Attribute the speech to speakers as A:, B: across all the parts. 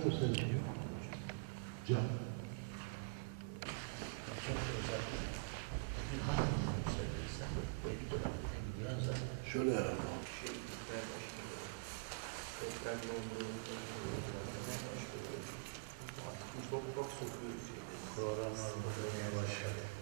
A: Ama ben yaptım seni diyor. Can. Şöyle yapalım.
B: Programlar başladı.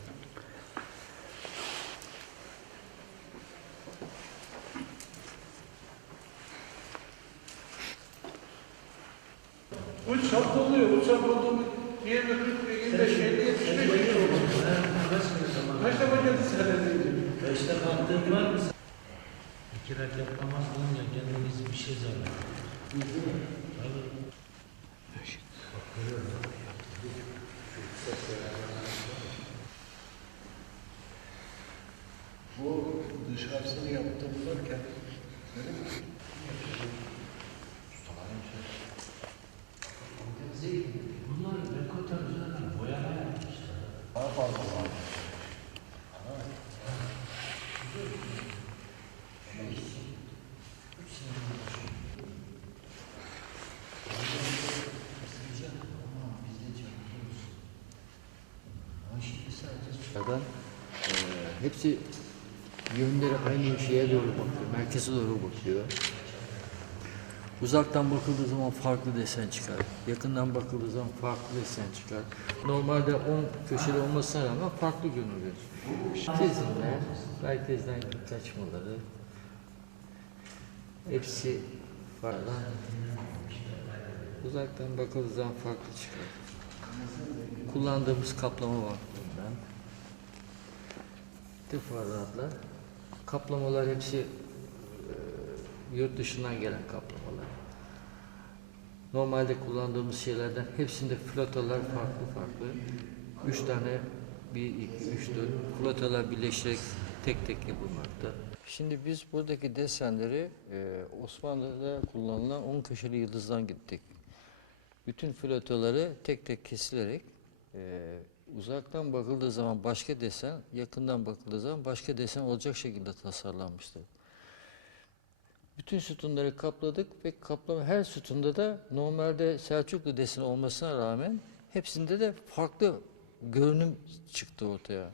C: Bu çap oluyor. Bu çap oldu mu? 20, 40, 25, 50, 75 Kaç defa geldi seyredici?
B: Beşte baktığın var mı? İki rekat namaz kılınca kendimiz bir şey zannediyoruz.
A: Bu dışarısını yaptırırken
B: Bunlar
D: Dışarıdan eee, hepsi yönleri aynı şeye doğru bakıyor, merkeze doğru bakıyor. Uzaktan bakıldığı zaman farklı desen çıkar. Yakından bakıldığı zaman farklı desen çıkar. Normalde 10 köşeli olmasına rağmen farklı görünüyor. Çizimler, merkezden kaçmaları, hepsi farklı. Uzaktan bakıldığı zaman farklı çıkar. Kullandığımız kaplama bakımından teferruatlar. Kaplamalar hepsi e, yurt dışından gelen kaplamalar. Normalde kullandığımız şeylerden hepsinde flotalar farklı farklı. Üç tane, bir, iki, üç, dört flotalar birleşerek tek tek yapılmakta. Şimdi biz buradaki desenleri e, Osmanlı'da kullanılan 10 köşeli yıldızdan gittik. Bütün flotaları tek tek kesilerek e, uzaktan bakıldığı zaman başka desen, yakından bakıldığı zaman başka desen olacak şekilde tasarlanmıştır. Bütün sütunları kapladık ve kaplama her sütunda da normalde Selçuklu deseni olmasına rağmen hepsinde de farklı görünüm çıktı ortaya.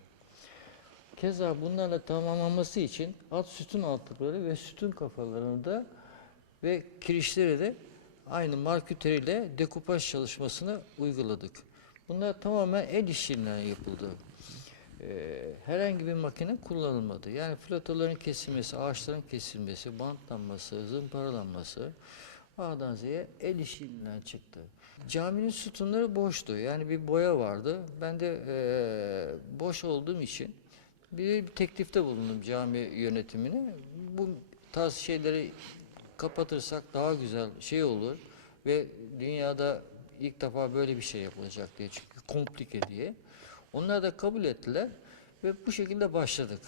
D: Keza bunlarla tamamlanması için alt sütun altları ve sütun kafalarını da ve kirişleri de aynı marküteri ile dekupaj çalışmasını uyguladık. Bunlar tamamen el işiyle yapıldı. Ee, herhangi bir makine kullanılmadı. Yani flotaların kesilmesi, ağaçların kesilmesi, bantlanması, zımparalanması A'dan Z'ye el işiyle çıktı. Caminin sütunları boştu. Yani bir boya vardı. Ben de eee, boş olduğum için bir teklifte bulundum cami yönetimine. Bu tarz şeyleri kapatırsak daha güzel şey olur ve dünyada ilk defa böyle bir şey yapılacak diye çünkü komplike diye. Onlar da kabul ettiler ve bu şekilde başladık.